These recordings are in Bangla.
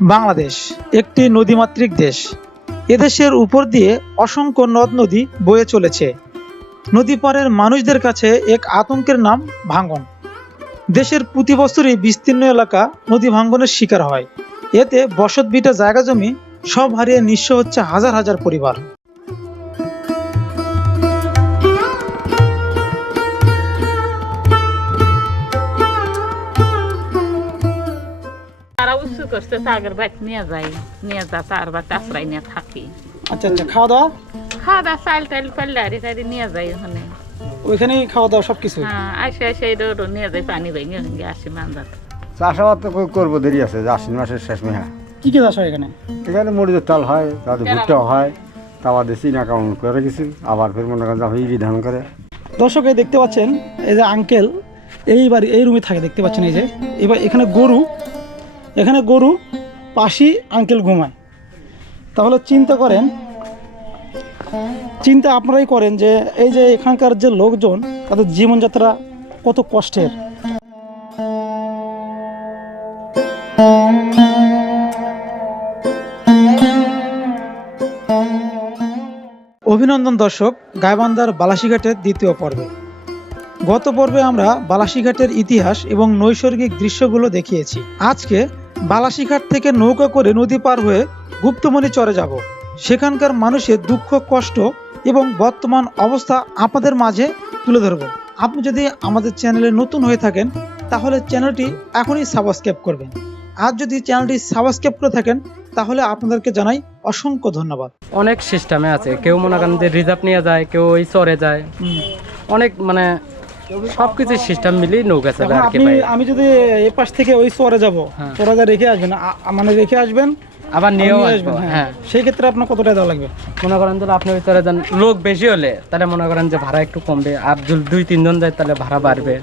বাংলাদেশ একটি নদীমাতৃক দেশ। এদেশের উপর দিয়ে অসংখ্য নদ নদী বয়ে চলেছে। নদী পাড়ের মানুষদের কাছে এক আতঙ্কের নাম ভাঙন। দেশের প্রতি বছরই বিস্তীর্ণ এলাকা নদী ভাঙনের শিকার হয়। এতে বসত ভিটা জায়গা জমি সব হারিয়ে নিঃস্ব হচ্ছে হাজার হাজার পরিবার। তারা উৎসু করছে তাগের বাইত নিয়ে যাই, নিয়ে যা তার বাড়িতে আশ্রয় নিয়ে থাকি। আচ্ছা আচ্ছা, খাওয়া দাওয়া খাওয়া দাওয়া চাল টাইল পাল্লে আরি টাইরি নিয়ে যাই ওখানে। ওইখানেই খাওয়া দাওয়া সবকিছু? হ্যাঁ, আইসে আইসে এই নিয়ে যাই, পানি ভেঙে ভেঙে আসি মানজাত। চাষাবাদ তো করবো, দেরি আছে, আশ্বিন মাসের শেষ মেহা। কি কি চাষ হয় এখানে? এখানে মরিচের চাল হয়, তাদের ভুট্টাও হয়, তারপর চীনা কাউন করে কিছু, আবার ফের মনে করেন ইরি ধান করে। দর্শক এই দেখতে পাচ্ছেন, এই যে আঙ্কেল এই বাড়ি এই রুমে থাকে, দেখতে পাচ্ছেন এই যে এবার এখানে গরু পাশি আঙ্কেল ঘুমায়। তাহলে চিন্তা আপনারাই করেন যে এই যে এখানকার যে লোকজন, তাদের জীবনযাত্রা কত কষ্টের। অভিনন্দন দর্শক, গাইবান্ধার বালাসীঘাটের দ্বিতীয় পর্বে। গত পর্বে আমরা বালাসীঘাটের ইতিহাস এবং নৈসর্গিক দৃশ্যগুলো দেখিয়েছি। আজকে বালাসীঘাট থেকে নৌকা করে নদী পার হয়ে গুপ্তমণি চরে যাব। সেখানকার মানুষের দুঃখ কষ্ট এবং বর্তমান অবস্থা আপনাদের মাঝে তুলে ধরব। আপনি যদি আমাদের চ্যানেলে নতুন হয়ে থাকেন তাহলে চ্যানেলটি এখনই সাবস্ক্রাইব করবেন। আর যদি চ্যানেলটি সাবস্ক্রাইব করে থাকেন তাহলে আপনাদেরকে জানাই অসংখ্য ধন্যবাদ। অনেক সিস্টেমে আছে, কেউ মনে করেন যে রিজার্ভ নিয়ে যায়, কেউ ওই চরে যায়, অনেক মানে সবকিছু সিস্টেম মিলিয়ে নৌকা চলে আর কি। আমি যদি এই পাশ থেকে ওই চরে যাব, চরে রেখে আসবেন, মানে রেখে আসবেন আবার নিয়েও আসবেন। আসবেন। হ্যাঁ, সেই ক্ষেত্রে আপনার কত টাকা দেওয়া লাগবে? মনে করেন যে আপনি ওই চরে যান, লোক বেশি হলে তাহলে মনে করেন যে ভাড়া একটু কমবে, আর যদি 2-3 জন যায় তাহলে ভাড়া বাড়বে।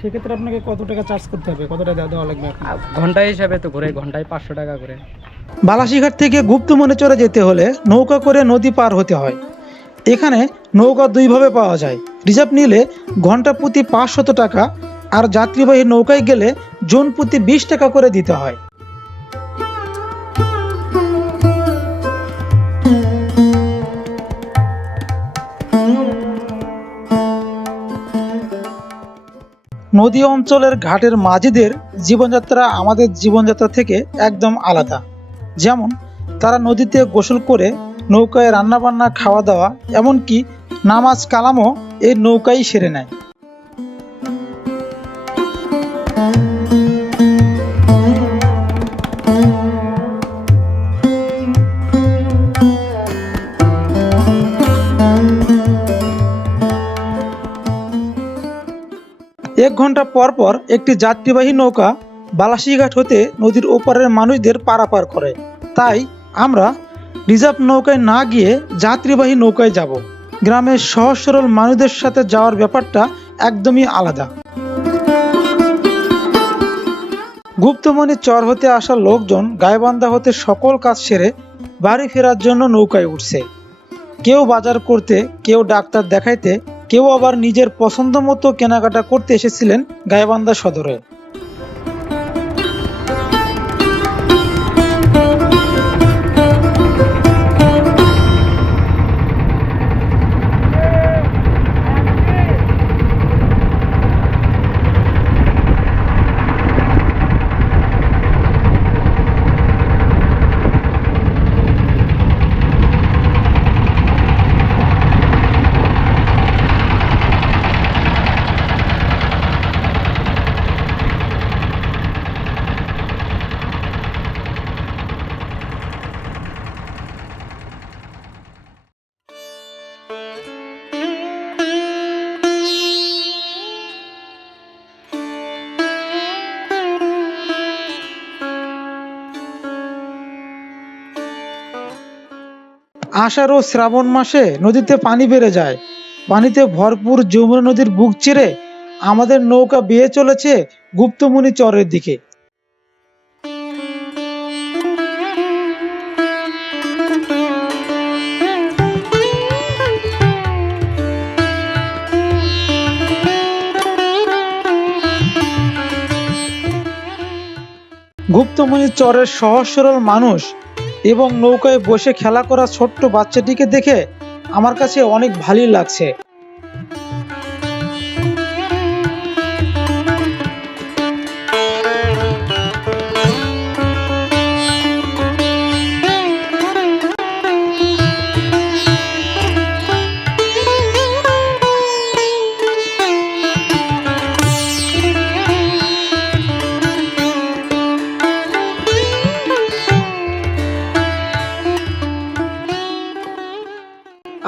সেক্ষেত্রে আপনাকে কত টাকা চার্জ করতে হবে, কত টাকা দেওয়া লাগবে? আর ঘন্টা হিসাবে তো ঘুরে, ঘন্টায় 500 টাকা করে। বালাসীঘাট থেকে গুপ্তমণি চরে যেতে হলে নৌকা করে নদী পার হতে হয়। এখানে নৌকা দুইভাবে পাওয়া যায়। রিজার্ভ নিলে ঘন্টা প্রতি 500 টাকা, আর যাত্রীবাহী নৌকায় গেলে জন প্রতি 20 টাকা করে দিতে হয়। নদী অঞ্চলের ঘাটের মাঝিদের জীবনযাত্রা আমাদের জীবনযাত্রা থেকে একদম আলাদা। যেমন তারা নদীতে গোসল করে, নৌকায় রান্নাবান্না, খাওয়া দাওয়া, এমনকি নামাজ কালামও এই নৌকায় সেরে নেয়। এক ঘন্টা পর পর একটি যাত্রীবাহী নৌকা বালাসীঘাট হতে নদীর ওপারের মানুষদের পারাপার করে। তাই আমরা রিজার্ভ নৌকায় না গিয়ে যাত্রীবাহী নৌকায় যাব। গ্রামের সহজ সরল মানুষদের সাথে যাওয়ার ব্যাপারটা একদমই আলাদা। গুপ্তমণি চর হতে আসা লোকজন গাইবান্ধা হতে সকল কাজ সেরে বাড়ি ফেরার জন্য নৌকায় উঠছে। কেউ বাজার করতে, কেউ ডাক্তার দেখাইতে, কেউ আবার নিজের পছন্দ মতো কেনাকাটা করতে এসেছিলেন গাইবান্ধা সদরে। আষাঢ় ও শ্রাবণ মাসে নদীতে পানি বেড়ে যায়। পানিতে ভরপুর যমুনা নদীর বুক চিরে আমাদের নৌকা বেয়ে চলেছে গুপ্তমণি চরের দিকে। গুপ্তমণি চরের সহজ সরল মানুষ এবং নৌকায় বসে খেলা করা ছোট্ট বাচ্চাটিকে দেখে আমার কাছে অনেক ভালোই লাগছে।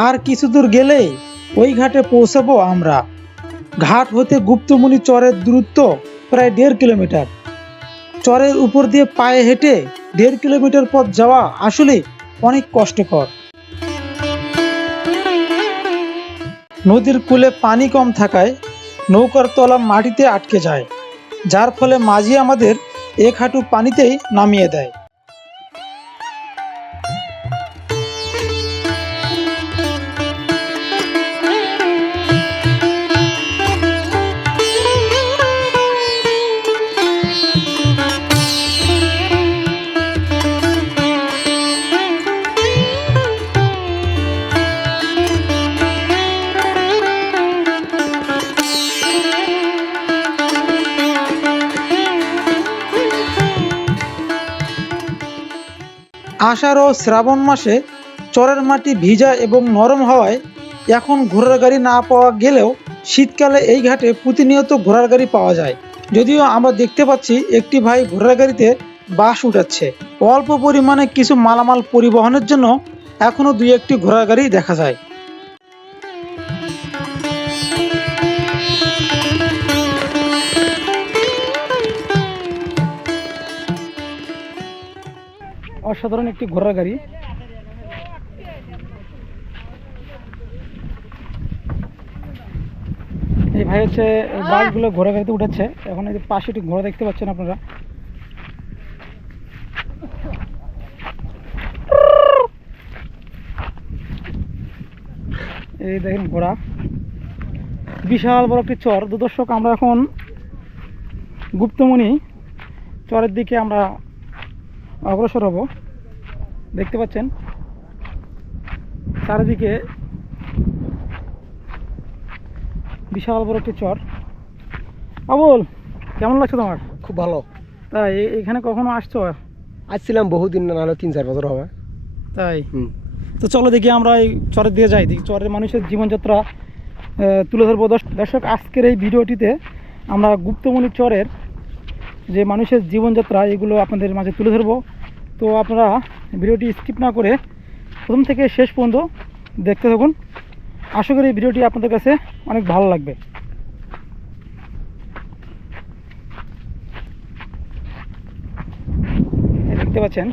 আর কিছু দূর গেলেই ওই ঘাটে পৌঁছাবো আমরা। ঘাট হতে গুপ্তমণি চরের দূরত্ব প্রায় 1.5 কিলোমিটার। চরের উপর দিয়ে পায়ে হেঁটে 1.5 কিলোমিটার পথ যাওয়া আসলে অনেক কষ্টকর। নদীর কূলে পানি কম থাকায় নৌকার তলা মাটিতে আটকে যায়, যার ফলে মাঝি আমাদের এক হাঁটু পানিতেই নামিয়ে দেয়। আষাঢ় ও শ্রাবণ মাসে চরের মাটি ভিজা এবং নরম হওয়ায় এখন ঘোড়ার গাড়ি না পাওয়া গেলেও শীতকালে এই ঘাটে প্রতিনিয়ত ঘোড়ার গাড়ি পাওয়া যায়। যদিও আমরা দেখতে পাচ্ছি একটি ভাই ঘোড়ার গাড়িতে বাঁশ উঠাচ্ছে। অল্প পরিমাণে কিছু মালামাল পরিবহনের জন্য এখনো 2-1টি ঘোড়ার গাড়ি দেখা যায়। অসাধারণ একটি ঘোড়ার গাড়ি। এই ভাই হচ্ছে বাসগুলো ঘোড়া গাড়িতে উঠেছে। এখন এই যে পাশে একটি ঘোড়া দেখতে পাচ্ছেন আপনারা। এই দেখেন ঘোড়া, বিশাল বড় একটি চর। দর্শক, আমরা এখন গুপ্তমণি চরের দিকে আমরা অগ্রসর হব। দেখতে পাচ্ছেন চারিদিকে বিশাল বড় একটি চর। আবুল, কেমন লাগছে তোমার? খুব ভালো। তাই এখানে কখনো আসছো? আসছিলাম বহুদিন, না হলে 3-4 বছর হবে। তাই তো চলো দেখি আমরা এই চরের দিকে যাই, দেখি চরের মানুষের জীবনযাত্রা তুলে ধরবো। দর্শক, আজকের এই ভিডিওটিতে আমরা গুপ্তমণি চরের যে মানুষের জীবনযাত্রা এগুলো আপনাদের মাঝে তুলে ধরবো। তো আপনারা ভিডিওটি স্কিপ না করে প্রথম থেকে শেষ পর্যন্ত দেখতে থাকুন। আশা করি এই ভিডিওটি আপনাদের কাছে অনেক ভালো লাগবে। দেখতে পাচ্ছেন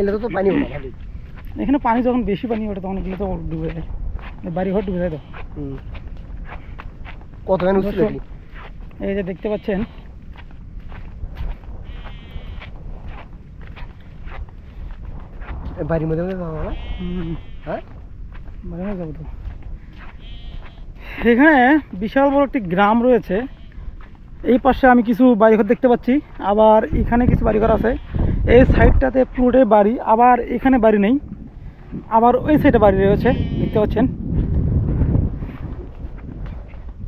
এলে তো পানি ওঠে ভালোই। এখানে পানি যখন বেশি পানি ওঠে তখন এগুলো তো ডুবে যায়, বাড়িঘর ডুবে যায়। তো কত গান উঠছিল? এই যে দেখতে পাচ্ছেন বাড়ির মধ্যে হ্যাঁ বাড়ি যাবো তো। এখানে বিশাল বড় একটি গ্রাম রয়েছে। এই পাশে আমি কিছু বাড়িঘর দেখতে পাচ্ছি, আবার এখানে কিছু বাড়িঘর আছে। এই সাইডটাতে পুরোটাই বাড়ি, আবার এখানে বাড়ি নেই, আবার ওই সাইডে বাড়ি রয়েছে, দেখতে পাচ্ছেন।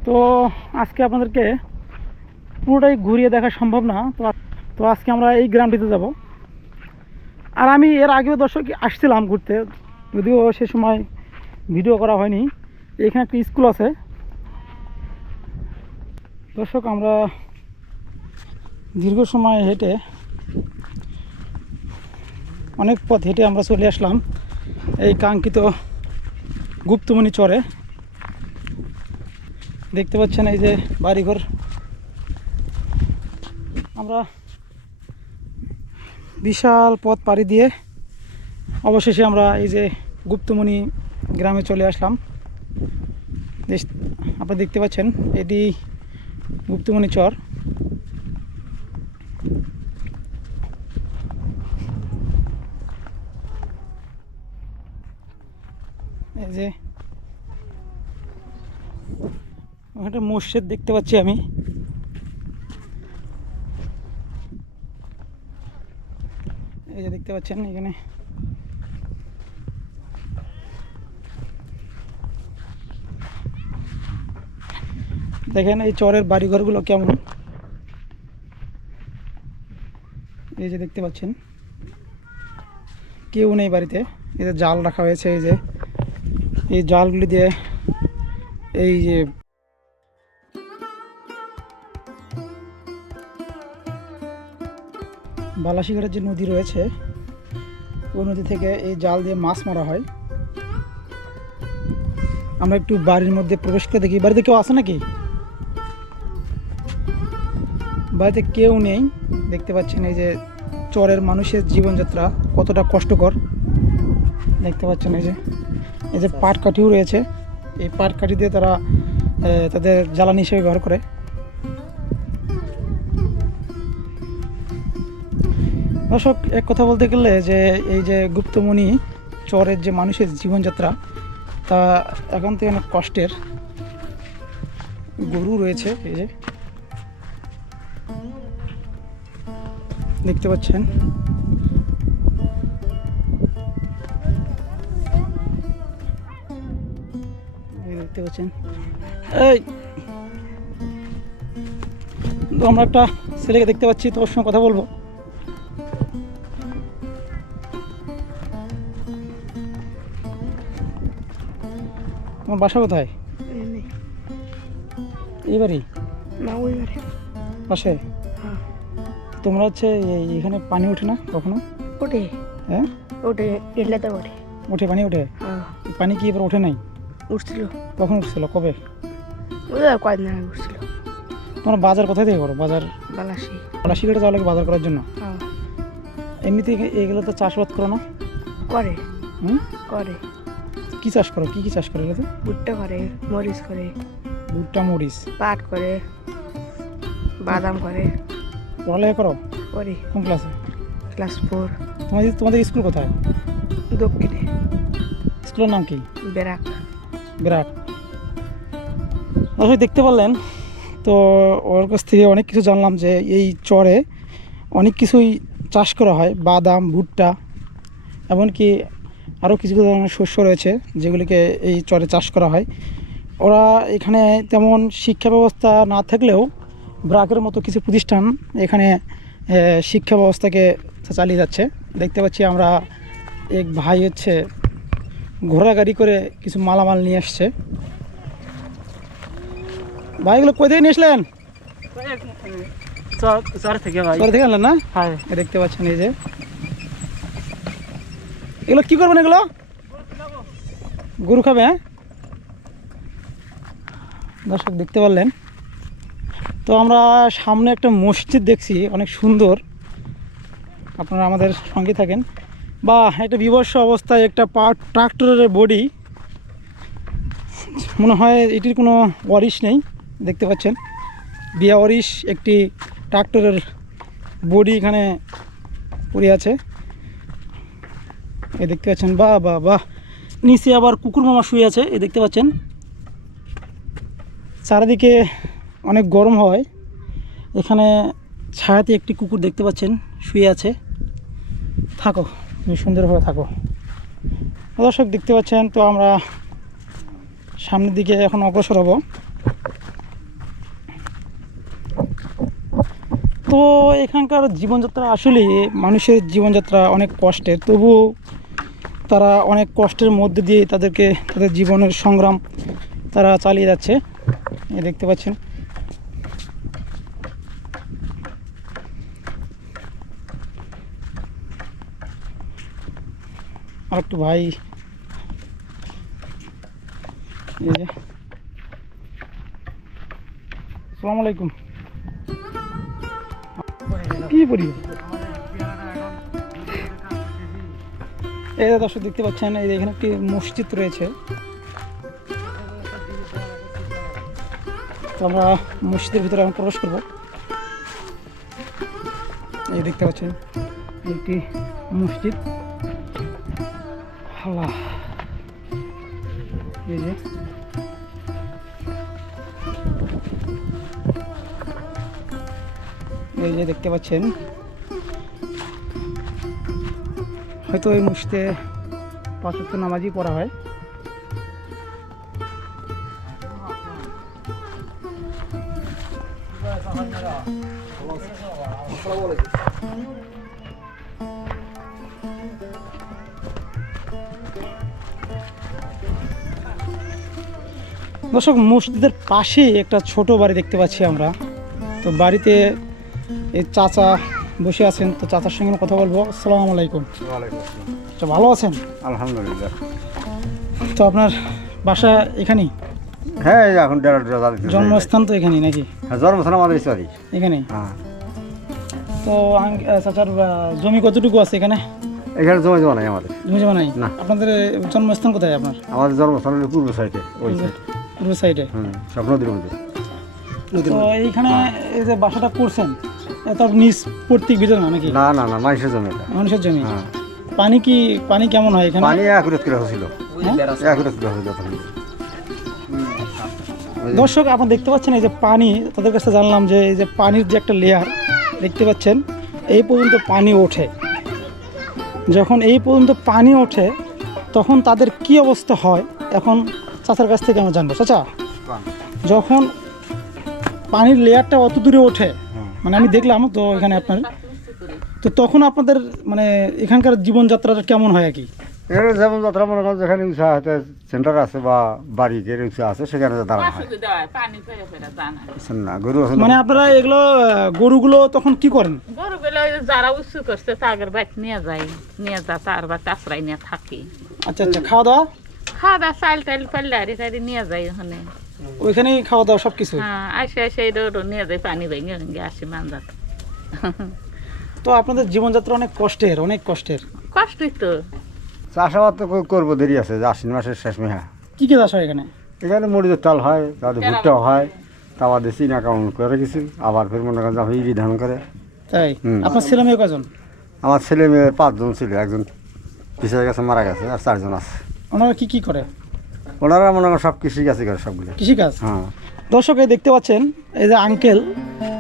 তো আজকে আপনাদেরকে পুরোটাই ঘুরিয়ে দেখা সম্ভব না। তো আজকে আমরা এই গ্রামটিতে যাব। আর আমি এর আগেও দর্শক আসছিলাম ঘুরতে, যদিও সে সময় ভিডিও করা হয়নি। এখানে একটা স্কুল আছে। দর্শক, আমরা দীর্ঘ সময় হেঁটে অনেক পথ হেঁটে আমরা চলে আসলাম এই কাঙ্ক্ষিত গুপ্তমণি চরে। দেখতে পাচ্ছেন এই যে বাড়িঘর। আমরা বিশাল পথ পাড়ি দিয়ে অবশেষে আমরা এই যে গুপ্তমণি গ্রামে চলে আসলাম। আপনারা দেখতে পাচ্ছেন এটি গুপ্তমণি চর। এই যে ওখানে মসজিদ দেখতে পাচ্ছি আমি। এই যে দেখতে পাচ্ছেন এখানে দেখেন এই চরের বাড়িঘরগুলো কেমন। এই যে দেখতে পাচ্ছেন কেউ নেই বাড়িতে। এই যে জাল রাখা হয়েছে, এই যে এই জালগুলি দিয়ে এই যে বালাসীঘাটের যে নদী রয়েছে ওই নদী থেকে এই জাল দিয়ে মাছ মারা হয়। আমরা একটু বাড়ির মধ্যে প্রবেশ করে দেখি, বাড়িতে কেউ আছে নাকি? বাড়িতে কেউ নেই। দেখতে পাচ্ছেন এই যে চরের মানুষের জীবনযাত্রা কতটা কষ্টকর। দেখতে পাচ্ছেন এই যে পাটকাঠিও রয়েছে, এই পাটকাঠি দিয়ে তারা তাদের জ্বালানি হিসেবে ব্যবহার করে। দর্শক, এক কথা বলতে গেলে যে এই যে গুপ্তমণি চরের যে মানুষের জীবনযাত্রা তা এখন থেকে অনেক কষ্টের। গরু রয়েছে, এই যে দেখতে পাচ্ছেন। এই দেখতে পাচ্ছেন এই তো আমরা একটা ছেলেকে দেখতে পাচ্ছি, তো ওর সঙ্গে কথা বলবো। তোমার বাসা কোথায়? এই বাড়ি না ওই বাড়ি পাশে? তোমরা হচ্ছে এখানে পানি ওঠে না কখনো? ওঠে, হ্যাঁ ওঠে, এলাতে ওঠে। ওঠে, পানি ওঠে? এই পানি কি এবার ওঠে নাই? উঠছিল, কখন উঠছিল, কবে? ওই কয়েকদিন আগে উঠছিল। তোমরা বাজার কোথায় থেকে করো? বাজার বালাসি। বালাসীঘাটে যাওয়া লাগে বাজার করার জন্য? হ্যাঁ এমনিতে এগুলো তো চাষবাদ করো না? করে, হুম, করে। কী চাষ করো? কী কী চাষ করো এগুলোতে? ভুট্টা করে, মরিচ করে, ভুট্টা, মরিচ। পাট করে, বাদাম করে। পড়ালেখা করো? করি। কোন ক্লাসে? ক্লাস 4। তোমাদের স্কুল কোথায়? দক্ষিণে স্কুলের নাম কি? বেরাক। বিরাট। আসলে দেখতে পারলেন তো ওর কাছ থেকে অনেক কিছু জানলাম যে এই চরে অনেক কিছুই চাষ করা হয়, বাদাম, ভুট্টা, এমনকি আরও কিছু ধরনের শস্য রয়েছে যেগুলিকে এই চরে চাষ করা হয়। ওরা এখানে তেমন শিক্ষা ব্যবস্থা না থাকলেও ব্রাকের মতো কিছু প্রতিষ্ঠান এখানে শিক্ষা ব্যবস্থাকে চালিয়ে যাচ্ছে। দেখতে পাচ্ছি আমরা এক ভাই হচ্ছে ঘোড়া গাড়ি করে কিছু মালামাল নিয়ে আসছে। ভাই এগুলো কোথা থেকে নিয়ে আসলেন? চর থেকে ভাই। চরে থেকে আনলেন না? হ্যাঁ। এই দেখতে পাচ্ছেন এই যে এগুলো কি করবেন? এগুলো গরু খাবে? হ্যাঁ দর্শক দেখতে পারলেন তো আমরা সামনে একটা মসজিদ দেখছি অনেক সুন্দর। আপনারা আমাদের সঙ্গে থাকেন। বা একটা বিভৎস অবস্থায় একটা ট্রাক্টরের বডি, মনে হয় এটির কোনো ওয়ারিশ নেই। দেখতে পাচ্ছেন বিয়া ওয়ারিশ একটি ট্রাক্টরের বডি এখানে পড়ে আছে। এই দেখতে পাচ্ছেন, বাহ বাহ বাহ। নিচে আবার কুকুর মামা শুয়ে আছে, এই দেখতে পাচ্ছেন। চারিদিকে অনেক গরম হয়, এখানে ছায়াতে একটি কুকুর দেখতে পাচ্ছেন শুয়ে আছে। থাকো, তুমি সুন্দরভাবে থাকো। দর্শক দেখতে পাচ্ছেন তো আমরা সামনের দিকে এখন অগ্রসর হব। তো এখানকার জীবনযাত্রা আসলে মানুষের জীবনযাত্রা অনেক কষ্টের, তবুও তারা অনেক কষ্টের মধ্যে দিয়ে তাদের জীবনের সংগ্রাম তারা চালিয়ে যাচ্ছে। এই দেখতে পাচ্ছেন আর একটু ভাই, এই যে আসসালামু আলাইকুম। কি পড়ি? এই দর্শক দেখতে পাচ্ছেন এই যে এখানে একটি মসজিদ রয়েছে। তো আমরা মসজিদের ভিতরে এখন প্রবেশ করব। এই দেখতে পাচ্ছেন একটি মসজিদ। আল্লাহ, এই যে দেখতে পাচ্ছেন হয়তো এই মসজিদে 5 ওয়াক্ত নামাজই পড়া হয়। দর্শক, মসজিদের পাশে একটা ছোট বাড়ি দেখতে পাচ্ছি আমরা। তো বাড়িতে এই চাচা বসে আছেন, তো চাচার সঙ্গে কথা বলবো। আসসালামু আলাইকুম। আচ্ছা, ভালো আছেন? আলহামদুলিল্লাহ। তো আপনার বাসা এখানেই? হ্যাঁ, এখন জন্মস্থান তো এখানেই নাকি? জন্মস্থান আমাদের সরি এখানেই। হ্যাঁ। তো চাচার জমি কতটুকু আছে এখানে? এখানে জমি জমা নাই আমাদের। জমি জমা নাই? না। আপনাদের জন্মস্থান কোথায় আপনার? আমাদের জন্মস্থান হলো পূর্ব সাইডে, ওই সাইডে। পূর্ব সাইডে? সব নদীর মধ্যে। তো এইখানে এই যে বাসাটা করছেন, এটা নিজ প্রত্যেক ভিতরে না নাকি? না না না, মানুষের জমি এটা। মানুষের জমি। হ্যাঁ। পানি কেমন হয় এখানে? পানি একুরেট করে হয়েছিল, একুরেট করে হয়েছিল তখন। দর্শক, আপনারা দেখতে পাচ্ছেন এই যে পানি, তাদের কাছে জানলাম যে এই যে পানির যে একটা লেয়ার দেখতে পাচ্ছেন, এই পর্যন্ত পানি ওঠে। যখন এই পর্যন্ত পানি ওঠে তখন তাদের কি অবস্থা হয় এখন চাচার কাছ থেকে আমরা জানবো। চাচা, যখন পানির লেয়ারটা অত দূরে ওঠে, মানে আমি দেখলাম তো এখানে আপনার, তো তখন আপনাদের মানে এখানকার জীবনযাত্রাটা কেমন হয় আর কি? এখানে যেমন যাত্রা মনে করেন, যেখানে উঁচা হাতে সেন্টার আছে বা বাড়ি যে উঁচা আছে সেখানে দাঁড়ানো হয়। পানি ফেরে ফেরে জানা বুঝছেন না, গরু আছে মানে আপনারা এগুলো গরুগুলো তখন কি করেন? গরুগুলো ওই যে যারা উঁচু করছে তাদের বাড়ি নিয়ে যায়, তার বাড়ি আশ্রয় নিয়ে থাকি। আচ্ছা আচ্ছা, খাওয়া দাওয়া? খাওয়া দাওয়া চাল টাইল পাল্লে আরে টাইরে নিয়ে যায় ওখানে। ওইখানেই খাওয়া দাওয়া সব কিছু? হ্যাঁ, আসে এই রোড নিয়ে যায়, পানি ভেঙে ভেঙে আসি মানজাত। তো আপনাদের জীবনযাত্রা অনেক কষ্টের, অনেক কষ্টের। কষ্টই তো। চাষাবাদ তো করবো, দেরি আছে, যে আশ্বিন মাসের শেষ মেহা। কি কি চাষ হয় এখানে? এখানে মরিচের চাল হয়, তাদের ভুট্টাও হয়, তা আমাদের চিনা কাউন করে কিছু, আবার ফের মনে করেন যখন ইরি ধান করে। তাই? হুম। আপনার ছেলে মেয়ে কজন? আমার ছেলে মেয়ে 5 জন ছিল, একজন পিছিয়ে গেছে, মারা গেছে, আর 4 জন আছে। ওনারা কি কি করে? ওনারা মনে করেন সব কৃষি করে সবগুলো। কৃষিকাজ? হ্যাঁ। দর্শক, এই দেখতে পাচ্ছেন এই যে আঙ্কেল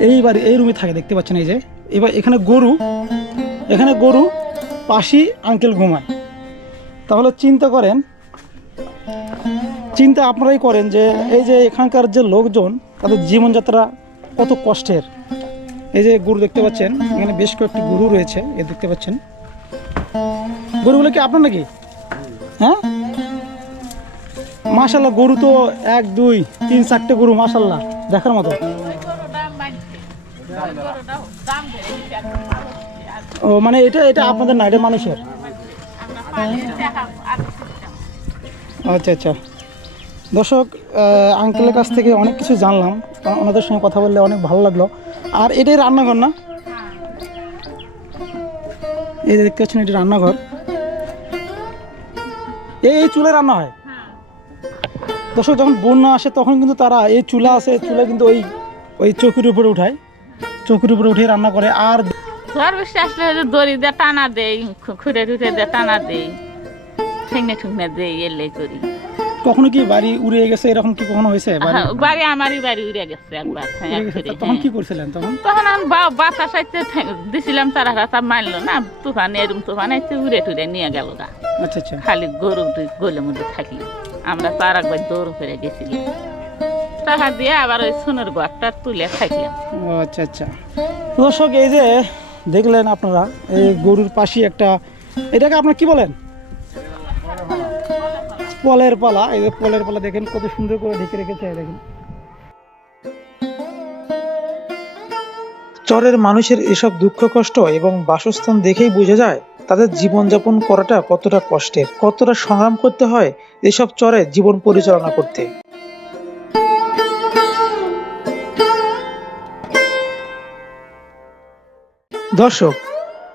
এই বাড়ি এই রুমে থাকে, দেখতে পাচ্ছেন এই যে এবার এখানে গরু পাশেই আঙ্কেল ঘুমায়। তাহলে চিন্তা আপনারাই করেন যে এই যে এখানকার যে লোকজন, তাদের জীবনযাত্রা কত কষ্টের। এই যে গরু দেখতে পাচ্ছেন, এখানে বেশ কয়েকটি গরু রয়েছে, এ দেখতে পাচ্ছেন। গরুগুলো কি আপনার নাকি? হ্যাঁ, মাশাল্লাহ, গরু তো 1 2 3 4টে গরু, মাশাল্লাহ, দেখার মতো। ও মানে এটা আপনাদের না, এটা মানুষের? আচ্ছা আচ্ছা। দর্শক, আঙ্কেলের কাছ থেকে অনেক কিছু জানলাম, ওনাদের সঙ্গে কথা বললে অনেক ভালো লাগলো। আর এটাই রান্নাঘর না? এই যে দেখতে পাচ্ছেন, এটি রান্নাঘর। এই চুলায় রান্না হয়? দর্শক, যখন বন্যা আসে তখন কিন্তু তারা এই চুলা কিন্তু ওই চৌকির উপরে উঠায়, চৌকির উপরে উঠে রান্না করে। আর ঝড় বৃষ্টি আসলে দড়ি দিয়ে টানা দেই, খুঁড়ে টুটে দিয়ে টানা দেই, ঠেঙে দেই, এলে করি। কখনো কি বাড়ি উড়ে গেছে, এরকম কি কখনো হয়েছে? বাড়ি আমারই বাড়ি উড়ে গেছে একবার। তখন কি করছিলেন? তখন আমি বাতাস আইতে দিছিলাম, তারা তা মানলো না, তুফান এরম তুফান আইতে উড়ে টুড়ে নিয়ে গেল গা। আচ্ছা আচ্ছা। খালি গরু গোলের মধ্যে থাকলি, আমরা তো আর একবার দৌড় করে গেছিলাম, টাকা দিয়ে আবার ওই সোনার ঘরটা তুলে থাকলাম। ও আচ্ছা আচ্ছা। দর্শক, এই যে দেখলেন আপনারা, এই গরুর পাশে এটাকে আপনার কি বলেন? পলের পালা। এই যে পলের পালা দেখেন কত সুন্দর করে ঢেকে রেখেছে, দেখেন। চরের মানুষের এসব দুঃখ কষ্ট এবং বাসস্থান দেখেই বোঝা যায় তাদের জীবনযাপন করাটা কতটা কষ্টের, কতটা সংগ্রাম করতে হয় এসব চরে জীবন পরিচালনা করতে। দর্শক,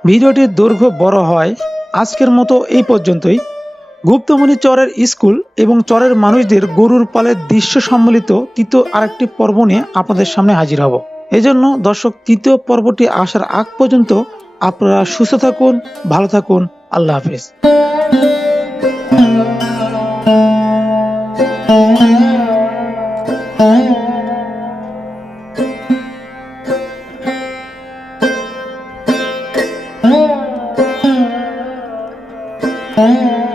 ভিডিওটির দৈর্ঘ্য বড় হয়, আজকের মতো এই পর্যন্তই। গুপ্তমণি চরের স্কুল এবং চরের মানুষদের গরুর পালের দৃশ্য সম্মিলিত তৃতীয় আরেকটি পর্ব নিয়ে আপনাদের সামনে হাজির হব। এজন্য দর্শক, তৃতীয় পর্বটি আসার আগ পর্যন্ত আপনারা সুস্থ থাকুন, ভালো থাকুন। আল্লাহ হাফেজ। ধন্যবাদ।